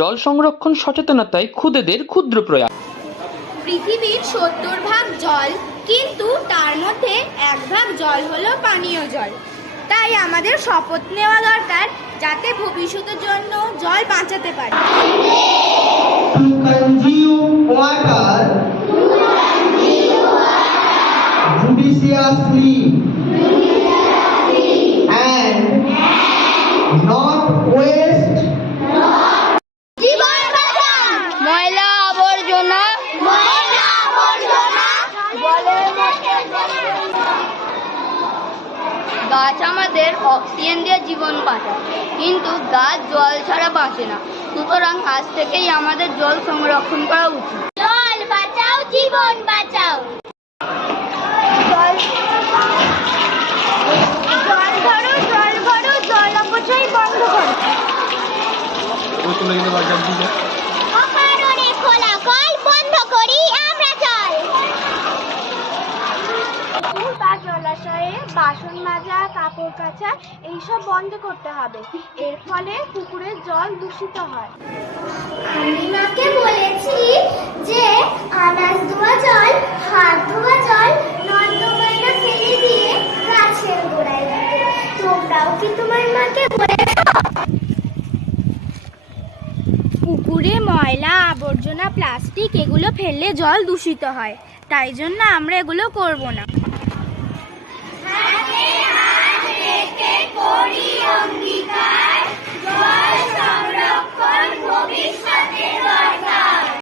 জল সংরক্ষণ সচেতনতায় খুদেদের ক্ষুদ্র প্রয়াস। পৃথিবীর 70 ভাগ জল, কিন্তু তার মধ্যে 1 ভাগ জল হলো পানীয় জল। তাই আমাদের শপথ নেওয়া দরকার যাতে ভবিষ্যতের জন্য জল বাঁচাতে পারি। To consume water judiciously and not waste ময়লা আবর্জনা গাছ আমাদের অক্সিজেন দিয়ে জীবন বাঁচায়, কিন্তু গাছ জল ছাড়া বাঁচে না। সুতরাং আজ থেকেই আমাদের জল সংরক্ষণ করা উচিত। জল বাঁচাও, জীবন বাঁচাও। জল ধরো, জল ভরো, জল অপচয় বন্ধ করো। অকারণে খোলা কল বন্ধ করি আমরা জল। পুকুর বা জলাশয়ে বাসন মাজা, কাপড় কাচা এইসব বন্ধ করতে হবে। এর ফলে পুকুরের জল দূষিত হয়। আমি মাকে বলেছি যে আনাজ ধোয়া জল, হাত ধোয়া জল নর্দমায় না ফেলে দিয়ে গাছের গোড়ায় দিতে। তোমরাও কি তোমার মাকে বলেছো? পুকুরে ময়লা আবর্জনা, প্লাস্টিক এগুলো ফেললে জল দূষিত হয়, তাই জন্য আমরা এগুলো করব না। হাতে হাত রেখে করি অঙ্গীকার, জল সংরক্ষণ ভবিষ্যতের দরকার।